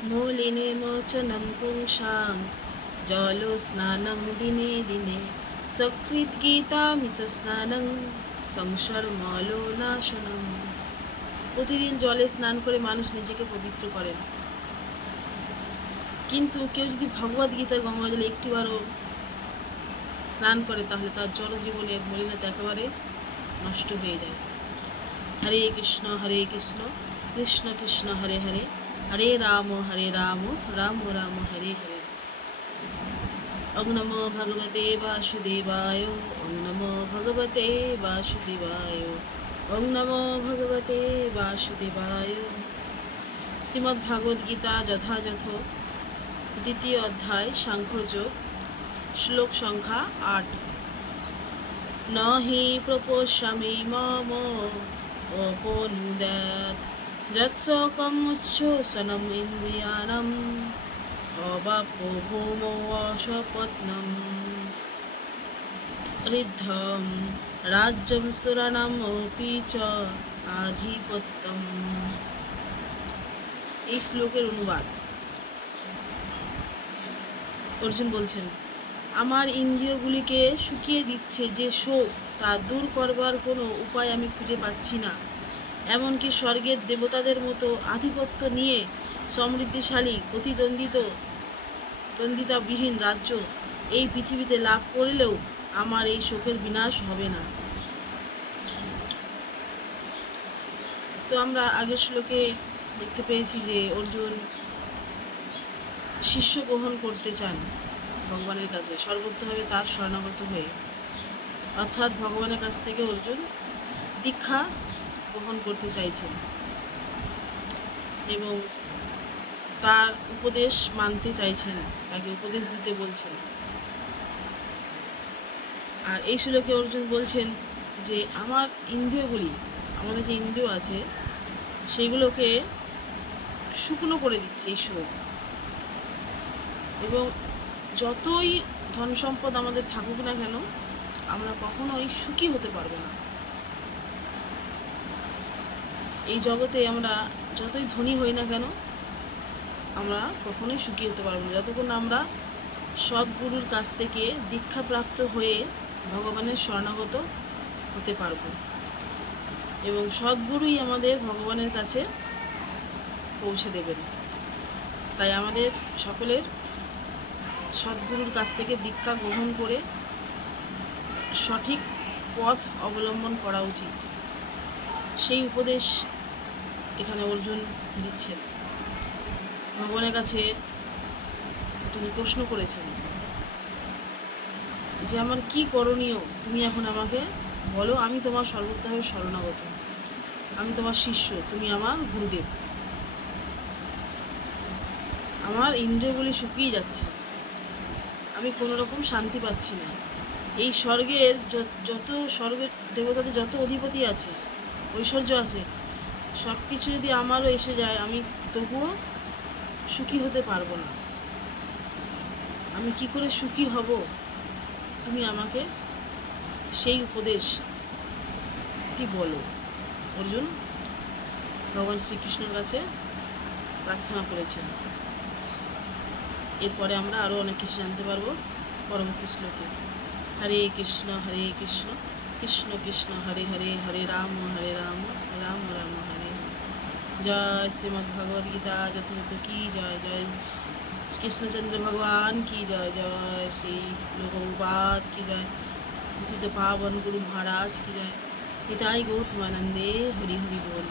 মলিনেমোচनं পুংসাং জলস্নাनं দিনে দিনে সকৃদ্গীতামিতস্নানং সংসারমলনাশনম। প্রতিদিন জলে স্নান করে মানুষ নিজেকে পবিত্র করেন, কিন্তু কেউ যদি ভগবদ গীতার গঙ্গা জলে একটিবারও স্নান করে তাহলে তার জনজীবনের মলিনতা একেবারে নষ্ট হয়ে যায়। হরে কৃষ্ণ কৃষ্ণ কৃষ্ণ হরে হরে, হরে রাম রাম রাম হরে হরে। ওম নমো ভগবতে বাসুদেবায়, ওম নমো ভগবতে বাসুদেবায়, ওম নমো ভগবতে বাসুদেবায়। শ্রীমদ্ ভাগবত গীতা যথাযথ দ্বিতীয় অধ্যায় সাংখ্যযোগ, শ্লোক সংখ্যা 8। নহি প্রপোষ্যামি মম অপনুদ্যাৎ যৎসকমুচ্ছ্বসনম ইন্দ্রিয়াণম অবাপ্যো ভৌমো অসপত্নম ঋদ্ধম রাজ্যম সুরাণাম অপি চ আধিপত্যম। এই শ্লোকের অনুবাদ। অর্জুন বলছেন, আমার ইন্দ্রিয়গুলিকে শুকিয়ে দিচ্ছে যে শোক, তা দূর করবার কোনো উপায় আমি খুঁজে পাচ্ছি না। এমনকি স্বর্গের দেবতাদের মতো আধিপত্য নিয়ে সমৃদ্ধিশালী প্রতিদ্বন্দ্বিতাবিহীন রাজ্য এই পৃথিবীতে লাভ করলেও আমার এই শোকের বিনাশ হবে না। তো আমরা আগের শ্লোকে দেখতে পেয়েছি যে অর্জুন শিষ্য গ্রহণ করতে চান ভগবানের কাছে, সর্বতভাবে তার শরণাগত হয়ে, অর্থাৎ ভগবানের কাছ থেকে অর্জুন দীক্ষা গ্রহণ করতে চাইছেন এবং তার উপদেশ মানতে চাইছেন, তাকে উপদেশ দিতে বলছেন। আর এই শ্লোকে অর্জুন বলছেন যে আমার ইন্দ্রিয়গুলি, আমাদের যে ইন্দ্রিয় আছে সেগুলোকে শুকনো করে দিচ্ছে এই শোক, এবং যতই ধন সম্পদ আমাদের থাকুক না কেন আমরা কখনোই সুখী হতে পারবো না। এই জগতে আমরা যতই ধনী হই না কেন আমরা কখনোই সুখী হতে পারবো না যতক্ষণ আমরা সদ্গুরুর কাছ থেকে দীক্ষাপ্রাপ্ত হয়ে ভগবানের শরণাগত হতে পারব, এবং সদ্গুরুই আমাদের ভগবানের কাছে পৌঁছে দেবেন। তাই আমাদের সকলের সদ্গুরুর কাছ থেকে দীক্ষা গ্রহণ করে সঠিক পথ অবলম্বন করা উচিত। সেই উপদেশ এখানে অর্জুন দিচ্ছেন। ভগবানের কাছে তিনি প্রশ্ন করেছেন যে আমার কি করণীয়, তুমি এখন আমাকে বলো, আমি তোমার সর্বতভাবে শরণাগত, আমি তোমার শিষ্য, তুমি আমার গুরুদেব। আমার ইন্দ্রিয়গুলি শুকিয়ে যাচ্ছে, আমি কোনো রকম শান্তি পাচ্ছি না। এই স্বর্গের স্বর্গের দেবতাদের যত অধিপতি আছে, ঐশ্বর্য আছে, সব কিছু যদি আমারও এসে যায় আমি তবুও সুখী হতে পারবো না। আমি কি করে সুখী হব, তুমি আমাকে সেই উপদেশটি বলো। অর্জুন ভগবান শ্রীকৃষ্ণের কাছে প্রার্থনা করেছেন। এরপরে আমরা আরও অনেক কিছু জানতে পারবো পরবর্তী শ্লোকে। হরে কৃষ্ণ কৃষ্ণ কৃষ্ণ হরে হরে, হরে রাম রাম রাম হরে। জয় শ্রীমদ্ ভগবদ গীতা যথাযথ কি জয়, জয় কৃষ্ণচন্দ্র ভগবান কি জয়, জয় শ্রী লোকপাত কি জয়, পতিত পাবন গুরু মহারাজ কি জয়। নিতাই গৌর প্রেমানন্দে হরি হরি बोल।